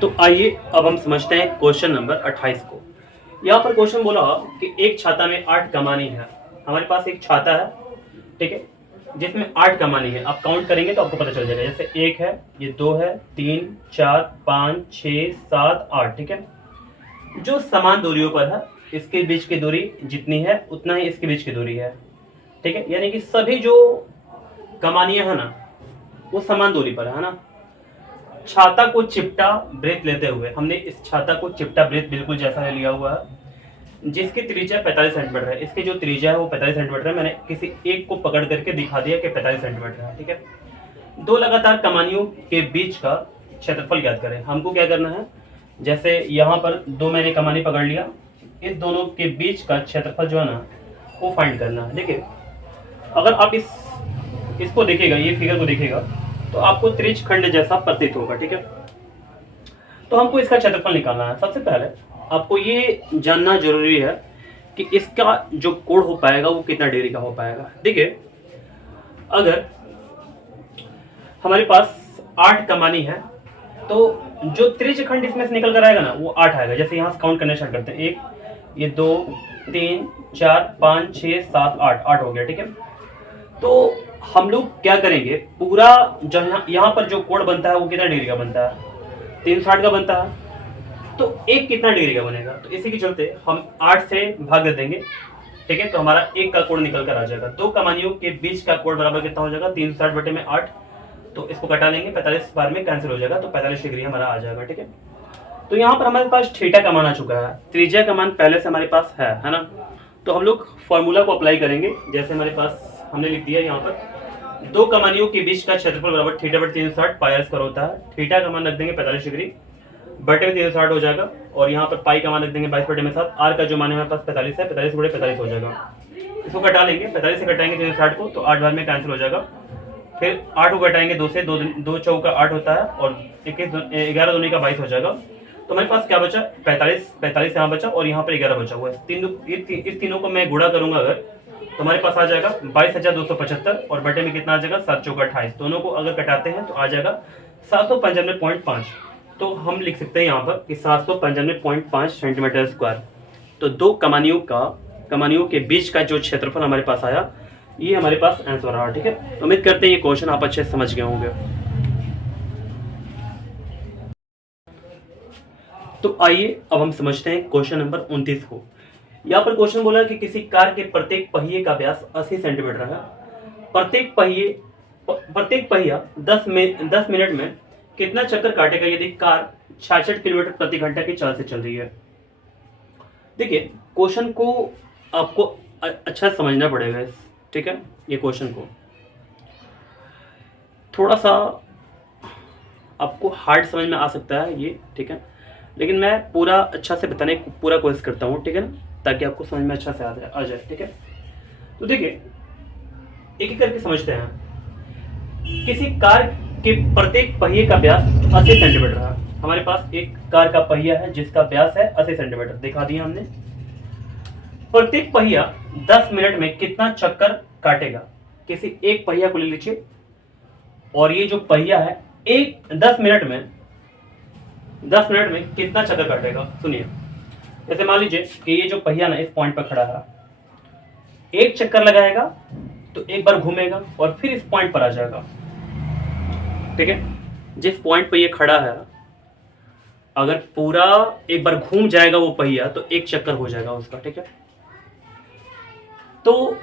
तो आइए अब हम समझते हैं क्वेश्चन नंबर 28 को। यहाँ पर क्वेश्चन बोला कि एक छाता में 8 कमानी है। हमारे पास एक छाता है, ठीक है, जिसमें 8 कमानी है। आप काउंट करेंगे तो आपको पता चल जाएगा। जैसे एक है, ये दो है, 3, 4, 5, 6, 7, 8, ठीक है। जो समान दूरियों पर है, इसके बीच की दूरी जितनी है उतना ही इसके बीच की दूरी है, ठीक है। यानी कि सभी जो कमानियां है ना, वो समान दूरी पर है ना। छाता को चिपटा ब्रेथ लेते हुए, हमने इस छाता को चिपटा ब्रेथ बिल्कुल जैसा ले लिया हुआ है, जिसकी त्रिज्या 45 सेंटीमीटर है। इसकी जो त्रिज्या है वो 45 सेंटीमीटर है। मैंने किसी एक को पकड़ करके दिखा दिया कि 45 सेंटीमीटर है, ठीक है। दो लगातार कमानियों के बीच का क्षेत्रफल ज्ञात करें। हमको क्या करना है, जैसे यहाँ पर दो मैंने कमानी पकड़ लिया, इस दोनों के बीच का क्षेत्रफल जो है ना वो फाइंड करना है। देखिए, अगर आप इसको देखेगा, ये फिगर को देखेगा, तो आपको त्रिज्य खंड जैसा प्रतीत होगा, ठीक है। तो हमको इसका क्षेत्रफल निकालना है। सबसे पहले आपको ये जानना जरूरी है कि इसका जो कोण हो पाएगा वो कितना डिग्री का हो पाएगा। देखिए, अगर हमारे पास 8 कमानी है तो जो त्रिज्य खंड इसमें से निकल कर आएगा ना वो 8 आएगा। जैसे यहाँ से काउंट करना स्टार्ट करते हैं, एक, ये 2, 3, 4, 5, 6, 7, 8, 8 हो गया, ठीक है। तो हम लोग क्या करेंगे, पूरा जहाँ यहाँ पर जो कोण बनता है वो कितना डिग्री का बनता है, 360 का बनता है। तो एक कितना डिग्री का बनेगा, तो इसी के चलते हम 8 से भाग दे देंगे, ठीक है। तो हमारा एक का कोण निकल कर आ जाएगा। दो कमानियों के बीच का कोण बराबर कितना हो जाएगा, 360/8। तो इसको कटा लेंगे, 45 बार में कैंसिल हो जाएगा, तो 45 डिग्री हमारा आ जाएगा, ठीक है। तो यहाँ पर हमारे पास थीटा का मान आ चुका है, त्रिज्या का मान पहले से हमारे पास है ना। तो हम लोग फॉर्मूला को अप्लाई करेंगे। जैसे हमारे पास हमने लिख दिया यहाँ पर, दो कमानियों के बीच का क्षेत्रफल बराबर थीटा/360 पाई r² होता है। थीटा का मान रख देंगे 45 डिग्री, बटे में 360 हो जाएगा, और यहाँ पर पाई का मान रख देंगे 22/7। आर का जो मान है हमारे पास 45 है, 45 × 45 हो जाएगा। इसको कटा लेंगे, 45 से कटाएंगे 360 को, तो 8 बार में कैंसिल हो जाएगा। फिर 8 को घटाएंगे 2 से, 2 चौका 8 होता है, और 11 दूनी का 22 हो जाएगा। तो हमारे पास क्या बचा, 45 यहाँ बचा, और यहाँ पर 11 बचा हुआ है। इस तीनों को मैं गुणा करूंगा अगर, तो हमारे पास आ जाएगा 22,275, और बटे में कितना आ जाएगा, 7 चौका 28। दोनों को अगर कटाते हैं तो आ जाएगा 795.5। तो हम लिख सकते हैं यहाँ पर कि 795.5 सेंटीमीटर स्क्वायर। तो दो कमानियों के बीच का जो क्षेत्रफल हमारे पास आया, ये हमारे पास आंसर रहा, ठीक है। उम्मीद करते हैं ये क्वेश्चन आप अच्छे से समझ गए होंगे। तो आइए अब हम समझते हैं क्वेश्चन नंबर 29 को। यहाँ पर क्वेश्चन बोला कि किसी कार के प्रत्येक पहिए का व्यास 80 सेंटीमीटर है। प्रत्येक पहिया 10 मिनट में कितना चक्कर काटेगा यदि कार 66 किलोमीटर प्रति घंटा की चाल से चल रही है। देखिए, क्वेश्चन को आपको अच्छा समझना पड़ेगा, ठीक है। ये क्वेश्चन को थोड़ा सा आपको हार्ड समझ में आ सकता है ये, ठीक है, लेकिन मैं पूरा अच्छा से बताने की पूरा कोशिश करता हूँ, ठीक है ना, ताकि आपको समझ में अच्छा से आ जाए, ठीक है। तो देखिए, एक एक करके समझते हैं। किसी कार के प्रत्येक पहिए का व्यास 80 सेंटीमीटर है। हमारे पास एक कार का पहिया है जिसका व्यास है 80 सेंटीमीटर, दिखा दिया हमने। प्रत्येक पहिया 10 मिनट में कितना चक्कर काटेगा। किसी एक पहिया को ले लीजिए, और ये जो पहिया है 10 मिनट में कितना चक्कर काटेगा। सुनिए, जैसे मान लीजिए कि ये जो पहिया ना इस पॉइंट पर खड़ा है, एक चक्कर लगाएगा तो एक बार घूमेगा और फिर इस पॉइंट पर आ जाएगा, ठीक है। जिस पॉइंट पर ये खड़ा है, अगर पूरा एक बार घूम जाएगा वो पहिया तो एक चक्कर हो जाएगा उसका, ठीक है। तो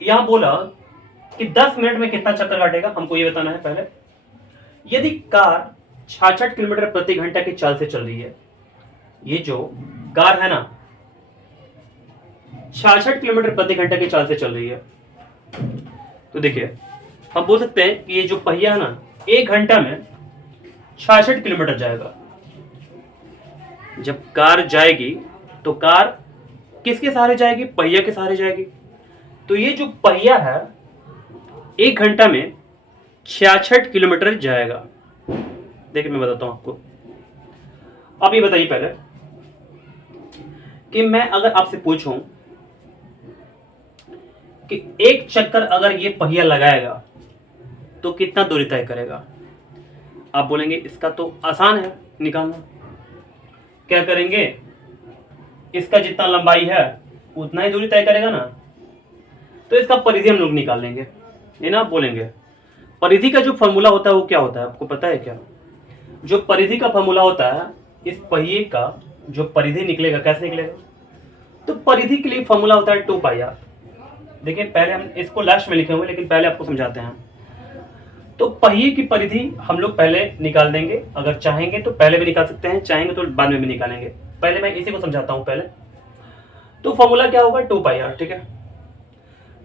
यहां बोला कि 10 मिनट में कितना चक्कर काटेगा, हमको ये बताना है पहले। यदि कार 66 किलोमीटर प्रति घंटा की चाल से चल रही है, ये जो कार है ना 66 किलोमीटर प्रति घंटा की चाल से चल रही है, तो देखिए हम बोल सकते हैं कि ये जो पहिया है ना 1 घंटा में 66 किलोमीटर जाएगा। जब कार जाएगी तो कार किसके सहारे जाएगी, पहिया के सहारे जाएगी। तो ये जो पहिया है 1 घंटा में 66 किलोमीटर जाएगा। देखिए, मैं बताता हूं आपको। आप ये बताइए पहले कि मैं अगर आपसे पूछूं कि एक चक्कर अगर ये पहिया लगाएगा तो कितना दूरी तय करेगा। आप बोलेंगे इसका तो आसान है निकालना, क्या करेंगे, इसका जितना लंबाई है उतना ही दूरी तय करेगा ना, तो इसका परिधि हम लोग निकाल लेंगे, ये ना आप बोलेंगे। परिधि का जो फॉर्मूला होता है वो क्या होता है आपको पता है क्या? जो परिधि का फॉर्मूला होता है, इस पहिए का जो परिधि निकलेगा कैसे निकलेगा, तो परिधि के लिए फॉर्मूला होता है 2 पाई आर। देखिए पहले हम इसको लास्ट में लिखे हुए, लेकिन पहले आपको समझाते हैं। तो पहिए की परिधि हम लोग पहले निकाल देंगे, अगर चाहेंगे तो पहले भी निकाल सकते हैं, चाहेंगे तो बाद में भी निकालेंगे। पहले मैं इसी को समझाता हूं पहले। तो फॉर्मूला क्या होगा, 2 पाई आर, ठीक है।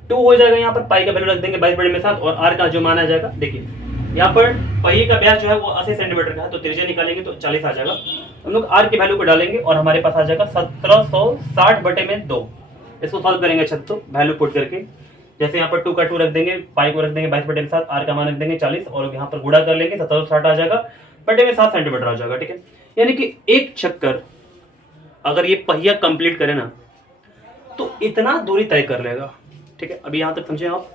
2 हो जाएगा, यहाँ पर पाई का वैल्यू रख देंगे 22/7 और आर का जो मान आ जाएगा, देखिए यहाँ पर पहिए का व्यास जो है वो 80 सेंटीमीटर का है, तो त्रिज्या निकालेंगे तो 40 आ जाएगा। हम लोग आर की वैल्यू को डालेंगे और हमारे पास आ जाएगा 1760/2। इसको सॉल्व करेंगे अच्छा तो वैल्यू पुट करके, जैसे यहाँ पर 2 का 2 रख देंगे, पाई को रख देंगे 22/7, आर का मान रख देंगे 40 और यहाँ पर गुणा कर लेंगे 1760 आ जाएगा, बटे में 7 सेंटीमीटर आ जाएगा, ठीक है। यानी कि एक चक्कर अगर ये पहिया कंप्लीट करे ना तो इतना दूरी तय कर लेगा, ठीक है। अभी यहां तक समझे आप,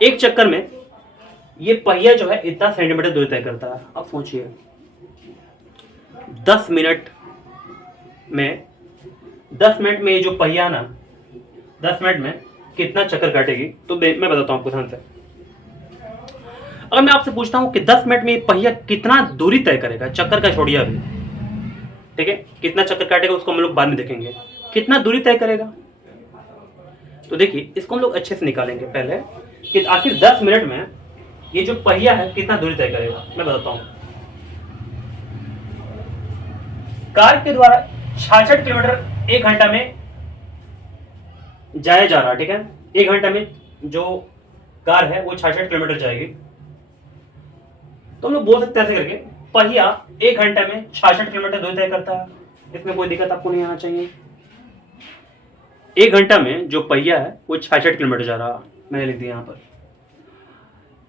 एक चक्कर में ये पहिया जो है इतना सेंटीमीटर दूरी तय करता है। अब सोचिए 10 मिनट में ये जो पहिया ना 10 मिनट में कितना चक्कर काटेगी, तो मैं बताता हूं आपको ध्यान से। अगर मैं आपसे पूछता हूं कि 10 मिनट में ये पहिया कितना दूरी तय करेगा, चक्कर का छोड़िए अभी, ठीक है, कितना चक्कर काटेगा उसको हम लोग बाद में देखेंगे, कितना दूरी तय करेगा। तो देखिए इसको हम लोग अच्छे से निकालेंगे पहले कि आखिर 10 मिनट में ये जो पहिया है कितना दूरी तय करेगा। मैं बताता हूं, कार के द्वारा 66 किलोमीटर 1 घंटा में जाया जा रहा, ठीक है। 1 घंटा में जो कार है वो 66 किलोमीटर जाएगी, तो हम लोग बोल सकते हैं ऐसे करके, पहिया 1 घंटा में 66 किलोमीटर दूरी तय करता है। इसमें कोई दिक्कत आपको नहीं आना चाहिए। 1 घंटा में जो पहिया है वो 66 किलोमीटर जा रहा, मैंने लिख दिया यहाँ पर।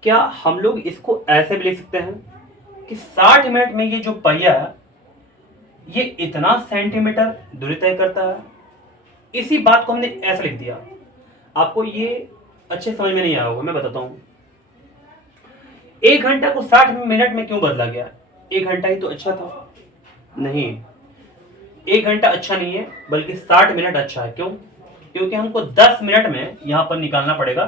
क्या हम लोग इसको ऐसे भी लिख सकते हैं कि 60 मिनट में ये जो पहिया है ये इतना सेंटीमीटर दूरी तय करता है। इसी बात को हमने ऐसे लिख दिया, आपको ये अच्छे समझ में नहीं आया होगा, मैं बताता हूं। 1 घंटा को 60 मिनट में क्यों बदला गया? 1 घंटा ही तो अच्छा था, नहीं 1 घंटा अच्छा नहीं है, बल्कि 60 मिनट अच्छा है। क्यों? क्योंकि हमको 10 मिनट में यहां पर निकालना पड़ेगा,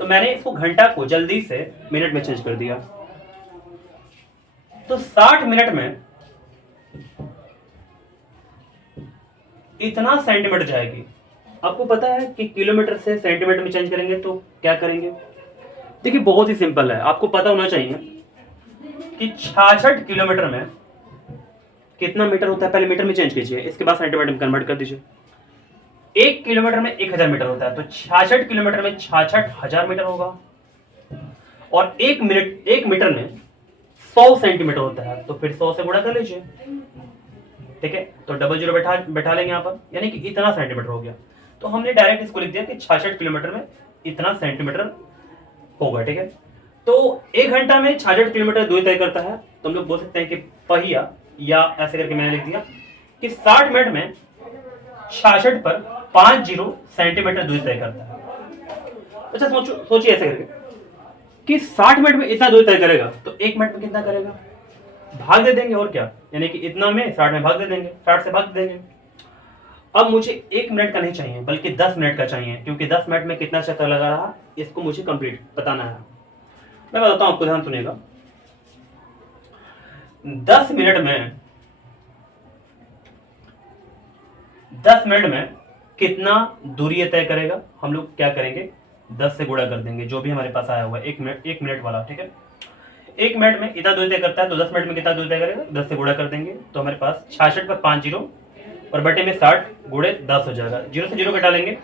तो मैंने इसको घंटा को जल्दी से मिनट में चेंज कर दिया। तो 60 मिनट में इतना सेंटीमीटर जाएगी। आपको पता है कि किलोमीटर से सेंटीमीटर में चेंज करेंगे तो क्या करेंगे? देखिए बहुत ही सिंपल है, आपको पता होना चाहिए कि 66 किलोमीटर में कितना मीटर होता है, पहले मीटर में चेंज कीजिए, इसके बाद सेंटीमीटर में कन्वर्ट कर दीजिए। 1 किलोमीटर में 1000 मीटर होता है, तो 66 किलोमीटर में 66,000 मीटर होगा। और 1 मीटर में 100 सेंटीमीटर होता है, तो फिर 100 से गुणा कर लीजिए, ठीक है। तो डबल जीरो बैठा लेंगे यहाँ पर, यानी कि इतना सेंटीमीटर हो गया। तो हमने डायरेक्ट इसको लिख दिया कि 66 किलोमीटर में इतना सेंटीमीटर होगा, ठीक है। तो 1 घंटा में 66 किलोमीटर दूरी तय करता है, तो हम लोग बोल सकते हैं कि पहिया, या ऐसे करके मैंने लिख दिया कि 60 मिनट में 66 पर 50 सेंटीमीटर दूरी तय करता है। अच्छा सोचिए ऐसे करके कि 60 मिनट में इतना दूरी तय करेगा, तो 1 मिनट में कितना करेगा? भाग दे देंगे, और क्या, यानी कि इतना में 60 में भाग दे देंगे, 60 से भाग दे देंगे। अब मुझे 1 मिनट का नहीं चाहिए, बल्कि 10 मिनट का चाहिए, क्योंकि 10 मिनट में कितना चक्कर लगा रहा इसको मुझे कंप्लीट बताना है। मैं बताता हूं आपको, ध्यान सुनिएगा। 10 मिनट में कितना दूरी तय करेगा? हम लोग क्या करेंगे, 10 से गुणा कर देंगे, जो भी हमारे पास आया हुआ है 1 मिनट वाला, ठीक है। 1 मिनट में इतना दूरी तय करता है, तो 10 मिनट में कितना दूरी तय करेगा? 10 से गुणा कर देंगे, तो हमारे पास 66 पर 50 और बटे में 60 गुणे 10 हो जाएगा। 0 से 0 घटा लेंगे,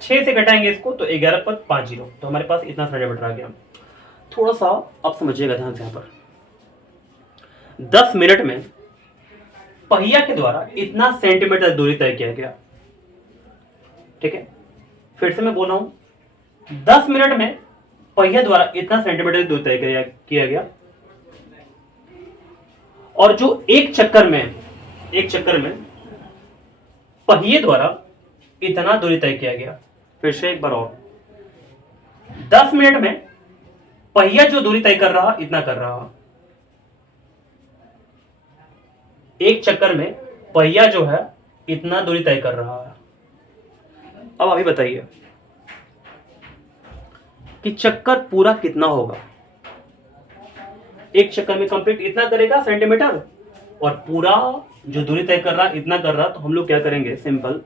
6 से घटाएंगे इसको, तो 11 पर 50, तो हमारे पास इतना सेंटीमीटर आ गया। थोड़ा सा अब समझिएगा ध्यान से, यहाँ पर 10 मिनट में पहिया के द्वारा इतना सेंटीमीटर दूरी तय किया गया, ठीक है। फिर से मैं बोल रहा हूं, 10 मिनट में पहिया द्वारा इतना सेंटीमीटर दूरी तय किया गया, और जो एक चक्कर में पहिए द्वारा इतना दूरी तय किया गया। फिर से एक बार और, 10 मिनट में पहिया जो दूरी तय कर रहा इतना कर रहा, एक चक्कर में पहिया जो है इतना दूरी तय कर रहा है। अब अभी बताइए कि चक्कर पूरा कितना होगा। एक चक्कर में कंप्लीट इतना करेगा सेंटीमीटर, और पूरा जो दूरी तय कर रहा इतना कर रहा, तो हम लोग क्या करेंगे, सिंपल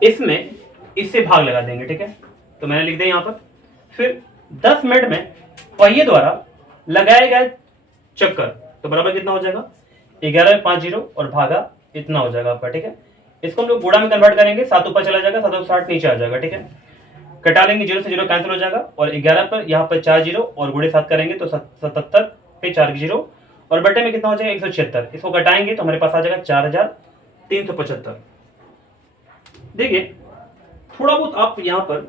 इसमें इससे भाग लगा देंगे। ठीक है, तो मैंने लिख दिया यहां पर। फिर 10 मिनट में पहिए द्वारा लगाए गए चक्कर, तो बराबर कितना हो जाएगा, 11.50 और भागा इतना हो जाएगा आपका। ठीक है, इसको हम लोग गुणा में कन्वर्ट करेंगे, 7 ऊपर चला जाएगा, 760 नीचे आ जाएगा। ठीक है, कटा लेंगे, 0 से 0 कैंसिल हो जाएगा, और 11 पर यहाँ पर 4 जीरो और गुणे 7 करेंगे तो 77 पे 4 जीरो, और बटे में कितना हो जाएगा 176। इसको घटाएंगे तो हमारे पास आ जाएगा 4375। देखिए थोड़ा बहुत आप यहाँ पर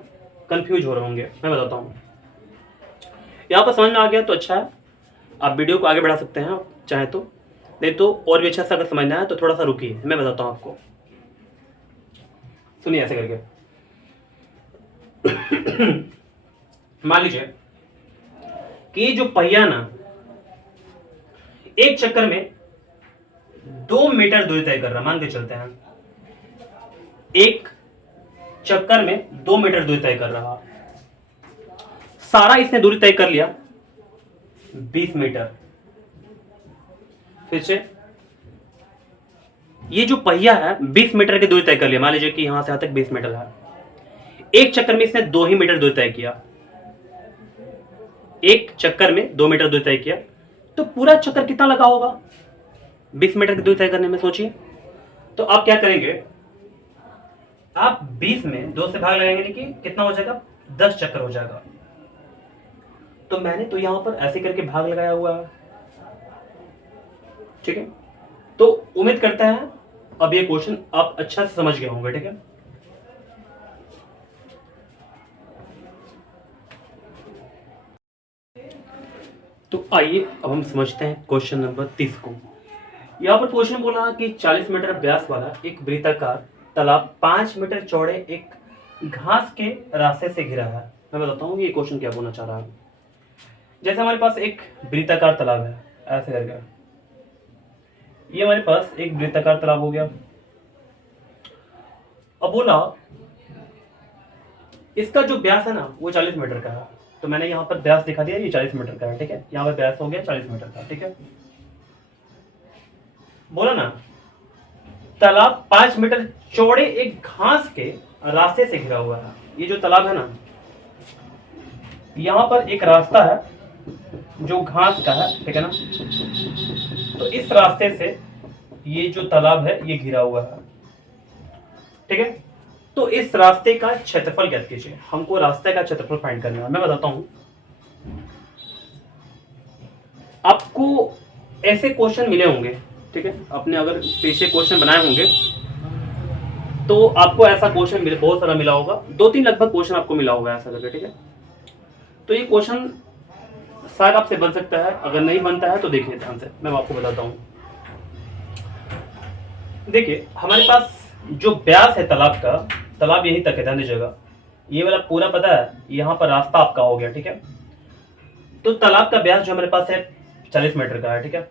कंफ्यूज हो रहे होंगे, मैं बताता हूँ। यहाँ पर समझ में आ गया तो अच्छा है, आप वीडियो को आगे बढ़ा सकते हैं चाहे तो, नहीं तो और भी अच्छा सा अगर समझना है तो थोड़ा सा रुकिए, मैं बताता हूँ आपको। सुनिए ऐसे करके मान लीजिए कि ये जो पहिया ना एक चक्कर में 2 मीटर दूरी तय कर रहा, मान के चलते हैं एक चक्कर में 2 मीटर दूरी तय कर रहा, सारा इसने दूरी तय कर लिया 20 मीटर। फिर से ये जो पहिया है 20 मीटर की दूरी तय कर लिया, मान लीजिए कि यहां से यहां तक 20 मीटर है। एक चक्कर में इसने 2 ही मीटर दूरी तय किया, एक चक्कर में 2 मीटर दूरी तय किया, तो पूरा चक्कर कितना लगा होगा 20 मीटर की दूरी तय करने में, सोचिए। तो आप क्या करेंगे, आप 20 में 2 से भाग लगाएंगे कि कितना हो जाएगा, 10 चक्कर हो जाएगा। तो मैंने तो यहां पर ऐसे करके भाग लगाया हुआ है। ठीक है, तो उम्मीद करता है अब ये क्वेश्चन आप अच्छा से समझ गए होंगे। ठीक है, तो आइए अब हम समझते हैं क्वेश्चन नंबर 30 को। यहां पर क्वेश्चन बोला कि 40 मीटर व्यास वाला एक वृत्ताकार तालाब 5 मीटर चौड़े एक घास के रास्ते से घिरा है। मैं बताता हूँ ये क्वेश्चन क्या बोलना चाह रहा है। जैसे हमारे पास एक वृत्ताकार तालाब है, ऐसे करके ये हमारे पास एक वृत्ताकार तालाब हो गया। अब बोला इसका जो व्यास है ना वो 40 मीटर का है, तो मैंने यहाँ पर व्यास दिखा दिया, ये 40 मीटर का है। ठीक है, यहाँ पर व्यास हो गया 40 मीटर का। ठीक है, बोला ना तालाब 5 मीटर चौड़े एक घास के रास्ते से घिरा हुआ है। ये जो तालाब है ना, यहाँ पर एक रास्ता है जो घास का है, ठीक है ना, तो इस रास्ते से ये जो तालाब है ये घिरा हुआ है। ठीक है, तो इस रास्ते का क्षेत्रफल ज्ञात कीजिए। हमको रास्ते का क्षेत्रफल फाइंड करना है। मैं बताता हूं आपको, ऐसे क्वेश्चन मिले होंगे। ठीक है, आपने अगर पीछे क्वेश्चन बनाए होंगे तो आपको ऐसा क्वेश्चन बहुत सारा मिला होगा, 2-3 लगभग क्वेश्चन आपको मिला होगा ऐसा करके। ठीक है, तो ये क्वेश्चन शायद आपसे बन सकता है, अगर नहीं बनता है तो देखिए ध्यान से, मैं आपको बताता हूं। देखिए हमारे पास जो व्यास है तालाब का, तालाब यहीं तक है, ध्यान दीजिएगा, ये वाला पूरा पता है, यहाँ पर रास्ता आपका हो गया। ठीक है, तो तालाब का व्यास जो हमारे पास है 40 मीटर का है। ठीक है,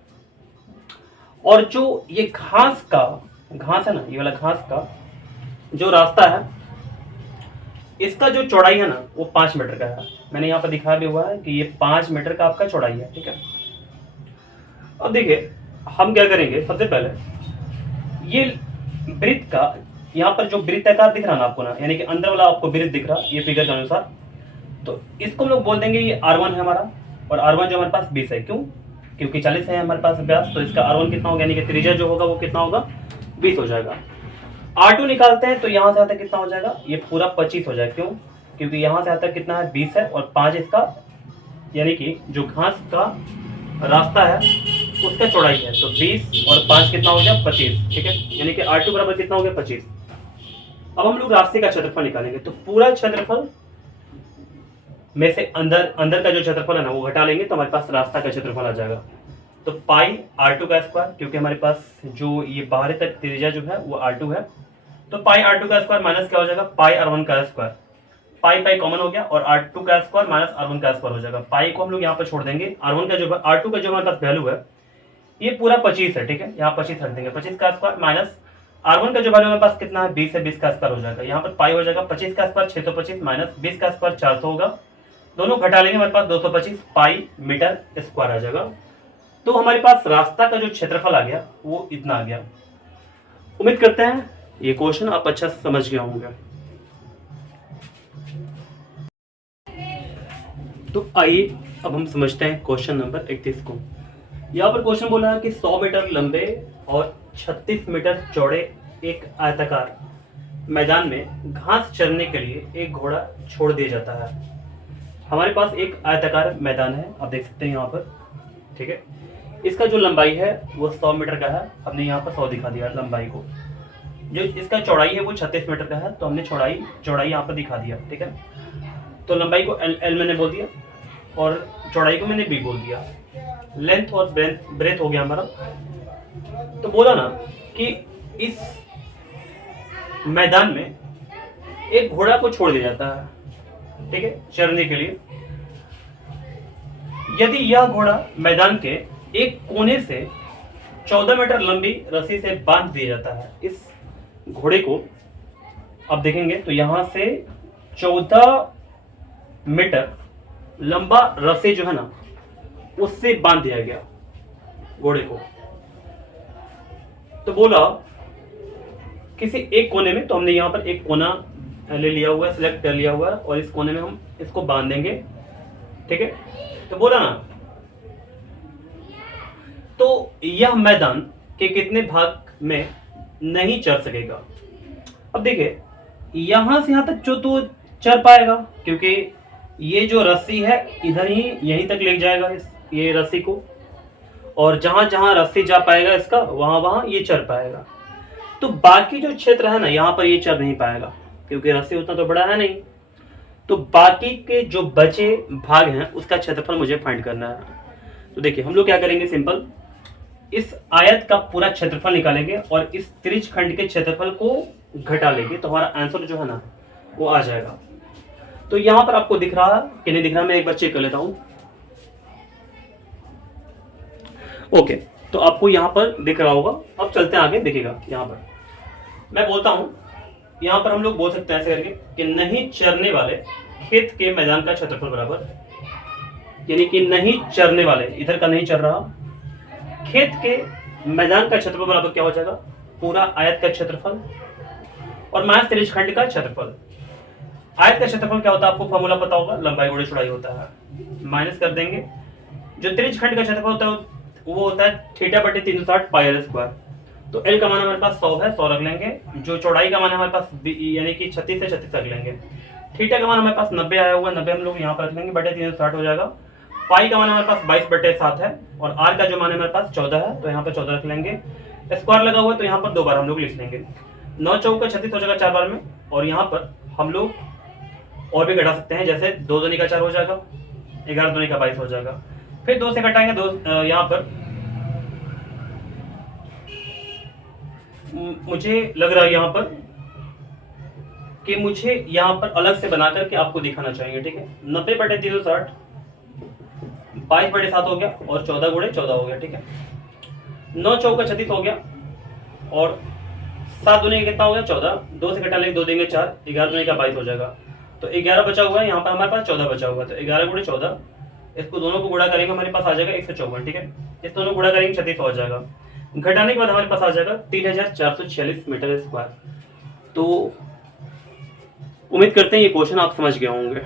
और जो ये घास है ना, ये वाला घास का जो रास्ता है, इसका जो चौड़ाई है ना वो 5 मीटर का है। मैंने यहाँ पर दिखाया भी हुआ है कि ये 5 मीटर का आपका चौड़ाई है। ठीक है, अब देखिए हम क्या करेंगे, सबसे पहले ये वृत्त का, यहाँ पर जो वृत्ताकार दिख रहा ना आपको ना, यानी कि अंदर वाला आपको वृत्त दिख रहा ये फिगर के अनुसार, तो इसको हम लोग बोल देंगे ये R1 है हमारा, और R1 जो हमारे पास 20 है। क्यों? क्योंकि 40 है हमारे पास व्यास, तो इसका R1 कितना होगा, यानी कि त्रिज्या जो होगा वो कितना होगा, 20 हो जाएगा। R2 निकालते हैं तो यहाँ से यहाँ तक कितना हो जाएगा, ये पूरा 25 हो जाएगा। क्यों? क्योंकि यहाँ से यहाँ तक कितना है, 20 है, और 5 इसका, यानी कि जो घास का रास्ता है उसका चौड़ाई है, तो 20 और 5 कितना हो गया, 25। ठीक है, यानी कि R2 बराबर कितना हो गया, 25। अब हम लोग रास्ते का क्षेत्रफल निकालेंगे, तो पूरा क्षेत्रफल में से अंदर का जो क्षेत्रफल है ना वो घटा लेंगे, तो हमारे पास रास्ता का क्षेत्रफल आ जाएगा। तो पाई R2 का स्क्वायर, क्योंकि हमारे पास जो ये बाहरी तक त्रिज्या जो है वो R2 है, तो पाई R2 का स्क्वायर माइनस क्या हो जाएगा, पाई R1 का स्क्वायर। पाई पाई कॉमन हो गया, और R2 का स्क्वायर माइनस R1 का स्क्वायर हो जाएगा। पाई को हम लोग यहाँ पर छोड़ देंगे, R1 का जो R2 का जो हमारे पास वैल्यू है ये पूरा 25 है, ठीक है, यहाँ 25 रख देंगे, 25 का स्क्वायर माइनस R1 का जो वैल्यू हमारे पास कितना है 20 है, 20 का स्क्वायर हो जाएगा, यहाँ पर पाई हो जाएगा 25 का स्क्वायर 625 माइनस 20 का स्क्वायर 400 होगा, दोनों घटा लेंगे हमारे पास 225 पाई मीटर स्क्वायर आ जाएगा। तो हमारे पास रास्ता का जो क्षेत्रफल आ गया वो इतना आ गया। उम्मीद करते हैं ये क्वेश्चन आप अच्छा से समझ गए होंगे। तो आइए अब हम समझते हैं क्वेश्चन नंबर 31 को। यहाँ पर क्वेश्चन बोला है कि 100 मीटर लंबे और 36 मीटर चौड़े एक आयताकार मैदान में घास चरने के लिए एक घोड़ा छोड़ दिया जाता है। हमारे पास एक आयताकार मैदान है, आप देख सकते हैं यहाँ पर, ठीक है। इसका जो लंबाई है वो 100 मीटर का है, हमने यहाँ पर 100 दिखा दिया लंबाई को। जो इसका चौड़ाई है वो 36 मीटर का है, तो हमने चौड़ाई यहाँ पर दिखा दिया, ठीक है। तो लंबाई को एल मैंने बोल दिया और चौड़ाई को मैंने बी बोल दिया, लेंथ और ब्रेथ हो गया हमारा। तो बोला ना कि इस मैदान में एक घोड़ा को छोड़ दिया जाता है, ठीक है, चरने के लिए। यदि यह घोड़ा मैदान के एक कोने से 14 मीटर लंबी रस्सी से बांध दिया जाता है, इस घोड़े को आप देखेंगे तो यहां से 14 मीटर लंबा रस्सी जो है ना उससे बांध दिया गया घोड़े को। तो बोला किसी एक कोने में, तो हमने यहां पर एक कोना ले लिया हुआ है, सिलेक्ट कर लिया हुआ है, और इस कोने में हम इसको बांध देंगे, ठीक है। तो बोला ना, तो यह मैदान के कितने भाग में नहीं चर सकेगा। अब देखिए यहां से यहां तक जो तो चर पाएगा, क्योंकि ये जो रस्सी है इधर ही यहीं तक ले जाएगा ये रस्सी को, और जहां जहां रस्सी जा पाएगा इसका वहां वहां ये चर पाएगा। तो बाकी जो क्षेत्र है ना यहाँ पर ये चर नहीं पाएगा, क्योंकि रस्सी उतना तो बड़ा है नहीं। तो बाकी के जो बचे भाग हैं उसका क्षेत्रफल मुझे फाइंड करना है। तो देखिए हम लोग क्या करेंगे, सिंपल इस आयत का पूरा क्षेत्रफल निकालेंगे और इस त्रिज्य खंड के क्षेत्रफल को घटा लेंगे, तो हमारा आंसर जो है ना वो आ जाएगा। तो यहां पर आपको दिख रहा है कि नहीं दिख रहा, मैं एक बार चेक कर लेता हूं। ओके, तो आपको यहां पर दिख रहा होगा। अब चलते हैं आगे, देखिएगा यहां पर मैं बोलता हूं, यहां पर हम लोग बोल सकते हैं ऐसे करके कि नहीं चरने वाले खेत के मैदान का क्षेत्रफल बराबर, यानी कि नहीं चरने वाले, इधर का नहीं चर रहा, खेत के मैदान का क्षेत्रफल बराबर क्या हो जाएगा, पूरा आयत का क्षेत्रफल और माइनस त्रिज्य खंड का क्षेत्रफल। आयत का क्षेत्रफल क्या होता है आपको फॉर्मूला पता होगा, लंबाई गुणे चौड़ाई होता है, माइनस कर देंगे। जो त्रिज्य खंड का क्षेत्रफल होता है वो होता है थीटा बटे 360 पाई आर स्क्वायर। तो एल का मान हमारे पास 100 है, 100 रख लेंगे। जो चौड़ाई का मान हमारे पास यानी कि 36 से 36 रख लेंगे। थीटा का मान हमारे पास 90 आया हुआ है, 90 हम लोग यहाँ पर रख लेंगे, बटे 360 हो जाएगा। पाई का मान हमारे पास 22/7 है, और आर का जो मान हमारे पास 14 है, तो यहाँ पर 14 रख लेंगे। स्क्वायर लगा हुआ है तो यहाँ पर 2 बार हम लोग लिख लेंगे, 9 चौका 36 हो जाएगा 4 बार में। और यहाँ पर हम लोग और भी घटा सकते हैं, जैसे 2 दूनी का 4 हो जाएगा, 11 दूनी का 22 हो जाएगा। फिर 2 से घटाएंगे, 2 यहाँ पर मुझे लग रहा है यहाँ पर कि मुझे यहाँ पर अलग से बना करके आपको दिखाना चाहिए, ठीक है। 90/360 22/7 हो गया और 14 गुणे 14 हो गया, ठीक है। 9 चौका 36 हो गया और 7 दूनी का कितना हो गया 14, 2 से घटा लेंगे 2 देंगे 4, 11 दूनी का 22 हो जाएगा। तो 11 बचा हुआ है, यहाँ पर हमारे पास 14 बचा हुआ है, तो 11 गुणे 14, इसको दोनों को गुणा करेंगे हमारे पास आ जाएगा 154, ठीक है। इस दोनों गुणा करेंगे 36 हो जाएगा, घटाने के बाद हमारे पास आ जाएगा 3446 मीटर स्क्वायर। तो उम्मीद करते हैं ये क्वेश्चन आप समझ गए होंगे।